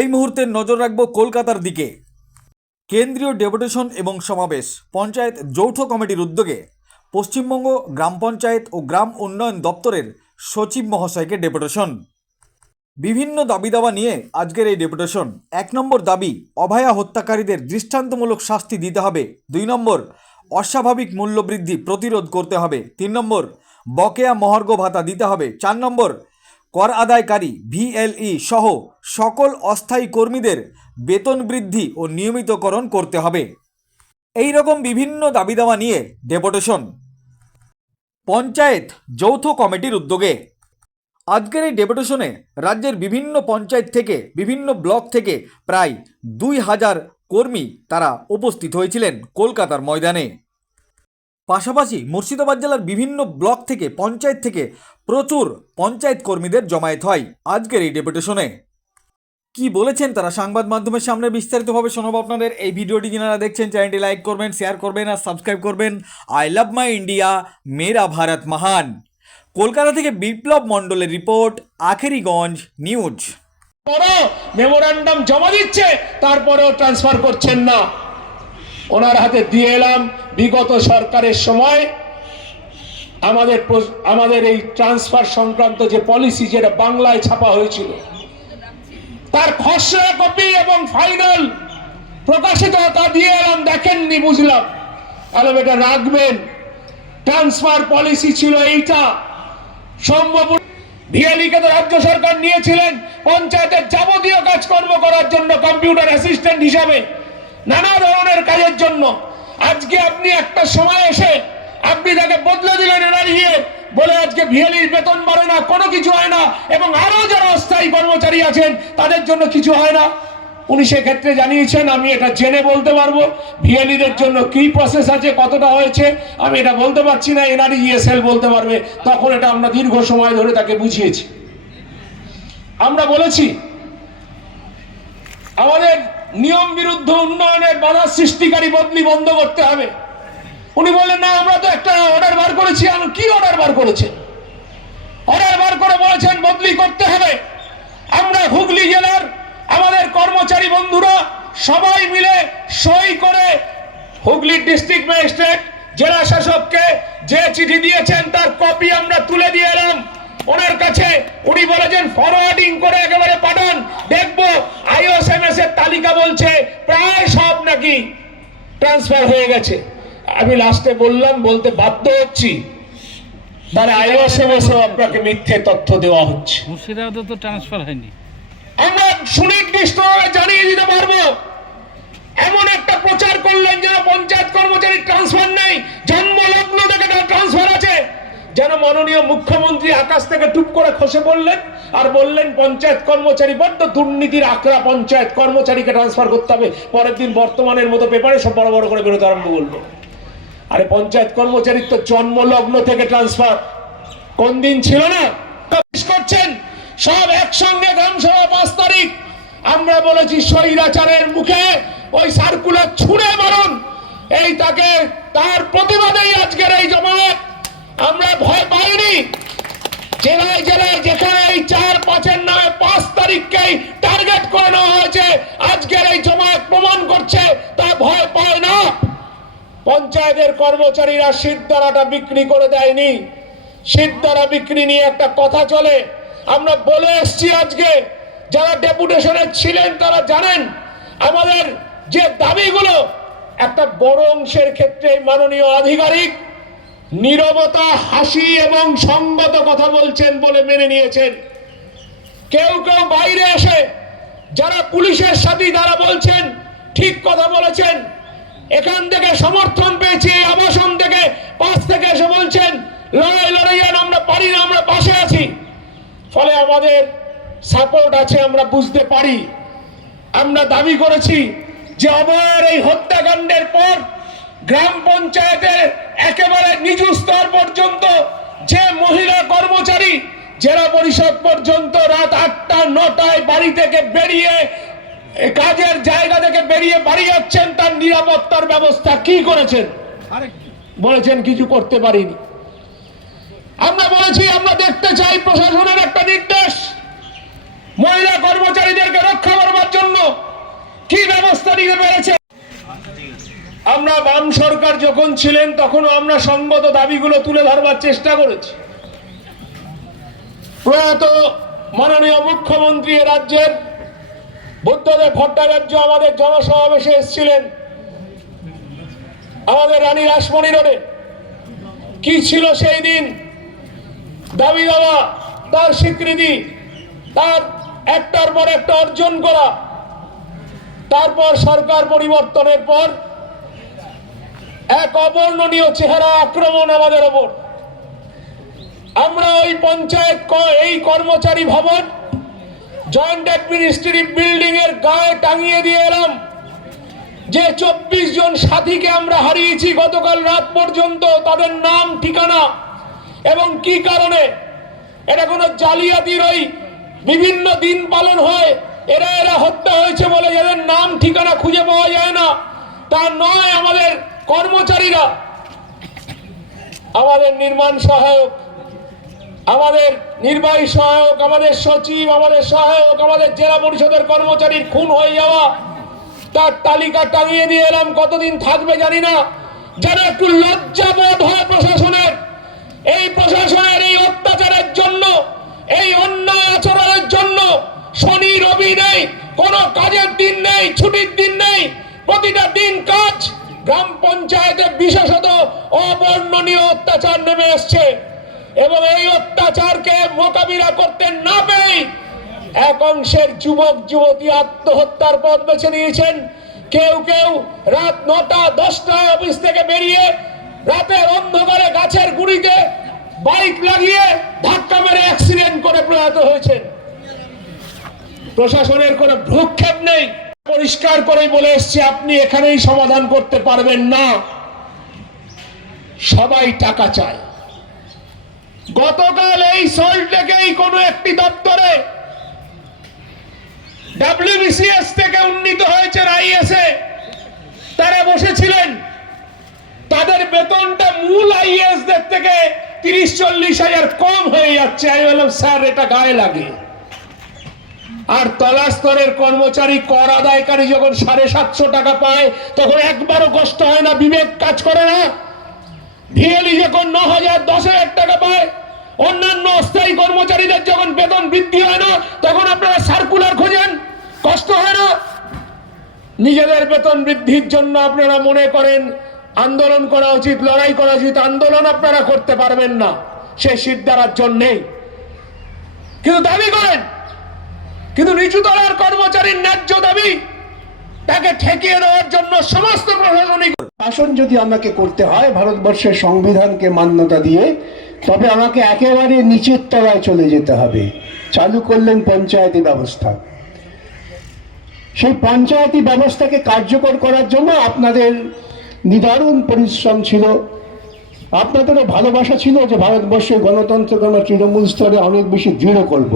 এই মুহূর্তে নজর রাখব কলকাতার দিকে। কেন্দ্রীয় ডেপুটেশন এবং সমাবেশ, পঞ্চায়েত যৌথ কমিটির উদ্যোগে পশ্চিমবঙ্গ গ্রাম পঞ্চায়েত ও গ্রাম উন্নয়ন দপ্তরের সচিব মহাশয়কে ডেপুটেশন। বিভিন্ন দাবি দাবা নিয়ে আজকের এই ডেপুটেশন। এক নম্বর দাবি, অভয়া হত্যাকারীদের দৃষ্টান্তমূলক শাস্তি দিতে হবে। দুই নম্বর, অস্বাভাবিক মূল্যবৃদ্ধি প্রতিরোধ করতে হবে। তিন নম্বর, বকেয়া মহার্ঘ ভাতা দিতে হবে। চার নম্বর কর আদায়কারী, ভিএলই সহ সকল অস্থায়ী কর্মীদের বেতন বৃদ্ধি ও নিয়মিতকরণ করতে হবে। এই রকম বিভিন্ন দাবি দাওয়া নিয়ে ডেপুটেশন। পঞ্চায়েত যৌথ কমিটির উদ্যোগে আজকের এই ডেপুটেশনে রাজ্যের বিভিন্ন পঞ্চায়েত থেকে, বিভিন্ন ব্লক থেকে প্রায় দুই হাজার কর্মী তারা উপস্থিত হয়েছিলেন কলকাতার ময়দানে। পাশাপাশি মুর্শিদাবাদ জেলার বিভিন্ন ব্লক থেকে, পঞ্চায়েত থেকে প্রচুর পঞ্চায়েত কর্মীদের জমায়েত হয় আজকের এই ডেপুটেশনে। কি বলেছেন তারা? সংবাদ মাধ্যমের সামনে বিস্তারিতভাবে শোনাবো আপনাদের। এই ভিডিওটি যারা দেখছেন, চ্যানেলটি লাইক করবেন, শেয়ার করবেন আর সাবস্ক্রাইব করবেন। আই লাভ মাই ইন্ডিয়া, মেরা ভারত মহান। কলকাতা থেকে বিপ্লব মণ্ডলের রিপোর্ট, আখেরিগঞ্জ নিউজ। বড় মেমোরান্ডাম জমা দিচ্ছে, তারপরেও ট্রান্সফার করছেন না। ওনার হাতে দিয়ে এলাম। বিগত সরকারের সময় আমাদের আমাদের এই ট্রান্সফার সংক্রান্ত যে পলিসি যেটা বাংলায় ছাপা হয়েছিল, তার খসড়া কপি এবং ফাইনাল প্রকাশিত তা দিয়ে এলাম দেখেননি, বুঝলাম। আলাম এটা রাখবেন। ট্রান্সফার পলিসি ছিল এইটা। সম্ভব ভিএলিকে তো রাজ্য সরকার নিয়েছিলেন পঞ্চায়েতের যাবতীয় কাজকর্ম করার জন্য কম্পিউটার অ্যাসিস্ট্যান্ট হিসাবে, নানা ধরনের কাজের জন্য। আজকে আপনি একটা সময় এসে আপনি তাকে বদলে দিলেন এনআরইএ বলে আজকে ভিএলির বেতন বাড়ে না, কোনো কিছু হয় না, এবং আরও যারা অস্থায়ী কর্মচারী আছেন, তাদের জন্য কিছু হয় না। উনি সেক্ষেত্রে জানিয়েছেন, আমি এটা জেনে বলতে পারব ভিএলিদের জন্য কি প্রসেস আছে, কতটা হয়েছে, আমি এটা বলতে পারছি না এনআরই ইএসএল বলতে পারবে, তখন এটা আমরা দীর্ঘ সময় ধরে তাকে বুঝিয়েছি। আমরা বলেছি, আমাদের নিয়ম বিরুদ্ধ উন্নয়নের বাধা সৃষ্টিকারী বদলি বন্ধ করতে হবে। উনি বললেন, না, আমরা তো একটা অর্ডার বার করেছি, আমি কি অর্ডার বার করেছেন অর্ডার বার করে বলেছেন, বদলি করতে হবে। আমরা হুগলি জেলার আমাদের কর্মচারী বন্ধুরা সবাই মিলে সই করে হুগলি ডিস্ট্রিক্ট ম্যাজিস্ট্রেট জেলা শাসককে যে চিঠি দিয়েছেন, তার কপি আমরা তুলে দিয়ে এলাম। ওনার কাছে উনি বলেছেন ফরওয়ার্ডিং করে একেবারে পাঠান। দেখব আইওএসএমএস এর তালিকা বলছে, প্রায় সব নাকি ট্রান্সফার হয়ে গেছে। আমি লাস্টে বললাম বলতে বাধ্য হচ্ছি। আপনাকে মিথ্যে তথ্য দেওয়া হচ্ছে। মুর্শিদাবাদে তো ট্রান্সফার হয়নি। আমরা সুনির্দিষ্টভাবে জানিয়ে দিতে পারব এমন একটা প্রচার করলেন যেন পঞ্চায়েত কর্মচারী ট্রান্সফার নেই জন্মলগ্ন থেকে ট্রান্সফার আছে। যেন মাননীয় মুখ্যমন্ত্রী আকাশ থেকে টুপ করে খসে পড়লেন আর বললেন পঞ্চায়েত কর্মচারী বড্ড দুর্নীতির আখড়া পঞ্চায়েত কর্মচারীকে ট্রান্সফার করতে হবে। পরের দিন বর্তমানের মতো পেপারে সব বড় বড় করে বেরোতে আরম্ভ করল আরে পঞ্চায়েত কর্মচারীর তো জন্মলগ্ন থেকে ট্রান্সফার কোন দিন ছিল না? করছেন? সব একসঙ্গে গ্রামসভা পাঁচ তারিখ। আমরা বলেছি স্বৈরাচারের মুখে ওই সার্কুলার ছুঁড়ে মারুন। এই তাকে তার প্রতিবাদেই আজকের এই জমায়েত। আমরা ভয় পাইনি। জেলায় জেলায় যেখানে এই চার পাঁচের নামে পাঁচ তারিখকেই টার্গেট করে নেওয়া হয়েছে, আজকের এই জমায়েত পঞ্চায়েতের কর্মচারীরা শীতদানাটা বিক্রি করে দেয়নি। শীতদানা বিক্রি নিয়ে একটা কথা চলে। আমরা বলে এসছি আজকে, যারা ডেপুটেশনে ছিলেন তারা জানেন, আমাদের যে দাবিগুলো, একটা বড় অংশের ক্ষেত্রে মাননীয় আধিকারিক নীরবতা, হাসি এবং সঙ্গত কথা বলছেন বলে মেনে নিয়েছেন। কেউ কেউ বাইরে এসে, যারা পুলিশের সাথে, তারা বলছেন, ঠিক কথা বলেছেন। এখান থেকে সমর্থন পেয়েছি, আবাসন থেকে। পাশ থেকে এসে বলছেন, লড়াই লড়াই, আর আমরা পারি না, আমরা পাশে আছি। ফলে আমাদের সাপোর্ট আছে, আমরা বুঝতে পারি। আমরা দাবি করেছি যে আবার এই হত্যাকাণ্ডের পর গ্রাম পঞ্চায়েতের একেবারে নিচু স্তর পর্যন্ত যে মহিলা কর্মচারী জেলা পরিষদ পর্যন্ত রাত আটটা, নটায় বাড়ি থেকে বেরিয়ে কাজের জায়গা থেকে বেরিয়ে বাড়ি যাচ্ছেন তার নিরাপত্তার ব্যবস্থা কি করেছেন? বলেছেন কিছু করতে পারিনি। আমরা বলেছি আমরা দেখতে চাই প্রশাসনের একটা নির্দেশ। মহিলা কর্মচারীদেরকে রক্ষা করবার দিতে পেরেছে? আমরা বাম সরকার যখন ছিলেন তখনও আমরা সঙ্গত দাবিগুলো তুলে ধরবার চেষ্টা করেছি। প্রয়াত মাননীয় মুখ্যমন্ত্রী এ রাজ্যের বুদ্ধদেব ভট্টাচার্য আমাদের জনসমাবেশে এসেছিলেন। আমাদের রানী রাসমণি রোডে। কি ছিল সেই দিন? দাবি দেওয়া, তার স্বীকৃতি, তার একটার পর একটা অর্জন করা। তারপর সরকার পরিবর্তনের পর এক অবর্ণনীয় চেহারা আক্রমণ আমাদের ওপর। আমরা ওই পঞ্চায়েত এই কর্মচারী ভবন জয়েন্ট অ্যাডমিনিস্ট্রেটিভ বিল্ডিং এর গায়ে টাঙিয়ে দিয়ে এলাম যে চব্বিশ জন সাথীকে আমরা হারিয়েছি গতকাল রাত পর্যন্ত, তাদের নাম, ঠিকানা এবং কি কারণে? এটা কোনো জালিয়াতির ওই বিভিন্ন দিন পালন হয়, এরা এরা হত্যা হয়েছে বলে যাদের নাম, ঠিকানা খুঁজে পাওয়া যায় না, তা নয় আমাদের কর্মচারীরা। আমাদের নির্মাণ সহায়ক আমাদের নির্বাহী সহায়ক, আমাদের সচিব, আমাদের সহায়ক, আমাদের জেলা পরিষদের কর্মচারীর খুন হয়ে যাওয়া, তার তালিকা টাঙিয়ে দিয়ে এলাম, কতদিন থাকবে জানি না। যেন একটু লজ্জাবোধ হয় প্রশাসনের। এই প্রশাসনের এই অত্যাচারের জন্য, এই অন্যায় আচরণের জন্য শনি রবি নেই, কোনো কাজের দিন নেই, ছুটির দিন নেই, প্রতিটা দিন কাজ। গ্রাম পঞ্চায়েতে বিশেষত অবর্ণনীয় অত্যাচার নেমে এসছে। এবং এই অত্যাচারকে মোকাবিলা করতে না পেরেই এক অংশের যুবক, যুবতী আত্মহত্যার পথ বেছে নিয়েছেন। কেউ কেউ রাত নটা, দশটায় অফিস থেকে বেরিয়ে রাতের অন্ধকারে গাছের গুড়িতে বাইক লাগিয়ে ধাক্কা মেরে অ্যাক্সিডেন্ট করে প্রয়াত হয়েছেন। প্রশাসনের কোনো ভ্রুক্ষেপ নেই। পরিষ্কার করেই বলে এসছি, আপনি এখানেই সমাধান করতে পারবেন না। সবাই টাকা চায়। গতকাল এই সল্টলেকেই কোনো একটি দপ্তরে ডাব্লিউবিসিএস থেকে উন্নীত হয়েছে আইএসএ। তারা বসেছিলেন। তাদের বেতনটা মূল আইএস দের থেকে তিরিশ চল্লিশ হাজার কম হয়ে যাচ্ছে। আমি বললাম, স্যার, এটা গায়ে লাগে। আর তলা স্তরের কর্মচারী কর আদায়কারী যখন সাড়ে সাতশো টাকা পায়, তখন একবারও কষ্ট হয় না, বিবেক কাজ করে না। ভিএলি যখন ন হাজার, দশ হাজার টাকা পায় অন্যান্য অস্থায়ী কর্মচারীদের যখন বেতন বৃদ্ধি হয় না, তখন আপনারা সার্কুলার খোঁজেন। কষ্ট হয় না? নিজেদের বেতন বৃদ্ধির জন্য আপনারা মনে করেন, আন্দোলন করা উচিত, লড়াই করা উচিত, আন্দোলন আপনারা করতে পারবেন না। সে সিদ্ধারার জন্যেই কিন্তু দাবি করেন, কিন্তু নিচু তলার কর্মচারীর ন্যায্য দাবি, তাকে ঠেকিয়ে দেওয়ার জন্য সমস্ত প্রশাসনিক শাসন যদি আমাকে করতে হয়, ভারতবর্ষের সংবিধানকে মান্যতা দিয়ে তবে আমাকে একেবারে নিচের তলায় চলে যেতে হবে। চালু করলেন পঞ্চায়েতি ব্যবস্থা। সেই পঞ্চায়েতি ব্যবস্থাকে কার্যকর করার জন্য আপনাদের নিদারুণ পরিশ্রম ছিল। আপনাদেরও ভালোবাসা ছিল যে ভারতবর্ষের গণতন্ত্রকে আমরা তৃণমূল স্তরে অনেক বেশি দৃঢ় করব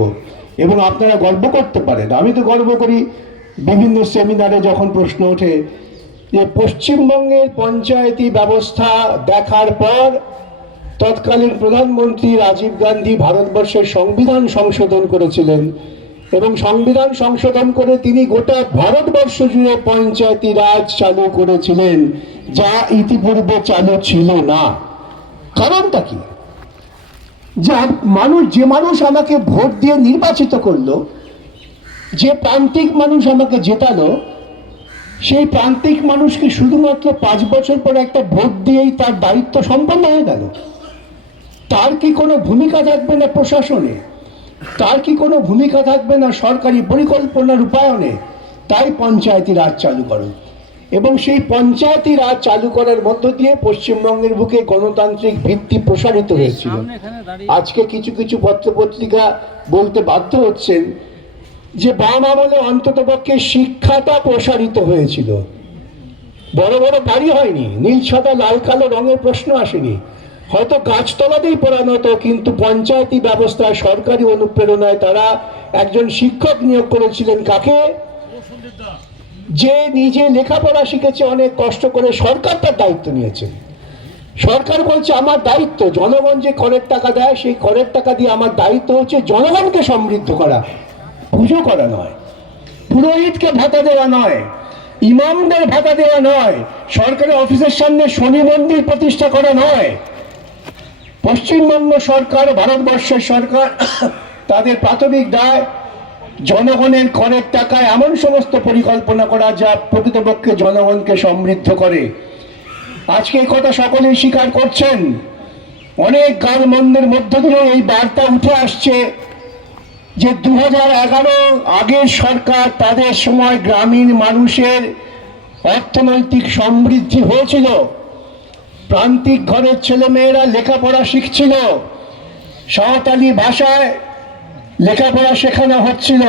এবং আপনারা গর্ব করতে পারেন। আমি তো গর্ব করি বিভিন্ন সেমিনারে যখন প্রশ্ন ওঠে যে পশ্চিমবঙ্গের পঞ্চায়েতি ব্যবস্থা দেখার পর তৎকালীন প্রধানমন্ত্রী রাজীব গান্ধী ভারতবর্ষের সংবিধান সংশোধন করেছিলেন এবং সংবিধান সংশোধন করে তিনি গোটা ভারতবর্ষ জুড়ে পঞ্চায়েতি রাজ চালু করেছিলেন, যা ইতিপূর্বে চালু ছিল না। কারণটা কি? যে মানুষ যে মানুষ আমাকে ভোট দিয়ে নির্বাচিত করল, যে প্রান্তিক মানুষ আমাকে জেতালো, সেই প্রান্তিক মানুষকে শুধুমাত্র পাঁচ বছর পর একটা ভোট দিয়েই তার দায়িত্ব সম্পন্ন হয়ে গেল। তার কি কোনো ভূমিকা থাকবে না প্রশাসনে? তার কি কোনো ভূমিকা থাকবে না সরকারি পরিকল্পনা রূপায়ণে? তাই পঞ্চায়েতি রাজ চালু করো। এবং সেই পঞ্চায়েতি রাজ চালু করার মধ্য দিয়ে পশ্চিমবঙ্গের বুকে গণতান্ত্রিক ভিত্তি প্রসারিত হয়েছিল। আজকে কিছু কিছু পত্রপত্রিকা বলতে বাধ্য হচ্ছেন যে বাম আমলে অন্তত পক্ষে শিক্ষাটা প্রসারিত হয়েছিল। বড় বড় বাড়ি হয়নি নীল সাদা লাল কালো রঙের প্রশ্ন আসেনি। হয়তো গাছতলাতেই পড়ানো হতো কিন্তু পঞ্চায়েতি ব্যবস্থায়, সরকারি অনুপ্রেরণায় তারা একজন শিক্ষক নিয়োগ করেছিলেন কাকে? যে নিজে লেখাপড়া শিখেছে, অনেক কষ্ট করে সরকার তার দায়িত্ব নিয়েছে। সরকার বলছে, আমার দায়িত্ব, জনগণ যে করের টাকা দেয়, সেই করের টাকা দিয়ে আমার দায়িত্ব হচ্ছে জনগণকে সমৃদ্ধ করা। পুজো করা নয়, পুরোহিতকে ভাতা দেওয়া নয়, ইমামদের ভাতা দেওয়া নয় সরকারি অফিসের সামনে শনি মন্দির প্রতিষ্ঠা করা নয় পশ্চিমবঙ্গ সরকার, ভারতবর্ষের সরকার তাদের প্রাথমিক দায় জনগণের করের টাকায় এমন সমস্ত পরিকল্পনা করা যা প্রকৃতপক্ষে জনগণকে সমৃদ্ধ করে। আজকে এই কথা সকলেই স্বীকার করছেন। অনেক গাল মন্দের মধ্য দিয়ে এই বার্তা উঠে আসছে যে দু হাজার এগারো আগের সরকার তাদের সময় গ্রামীণ মানুষের অর্থনৈতিক সমৃদ্ধি হয়েছিল। প্রান্তিক ঘরের ছেলে মেয়েরা লেখাপড়া শিখছিল। সাঁওতালি ভাষায় লেখাপড়া শেখানো হচ্ছিল।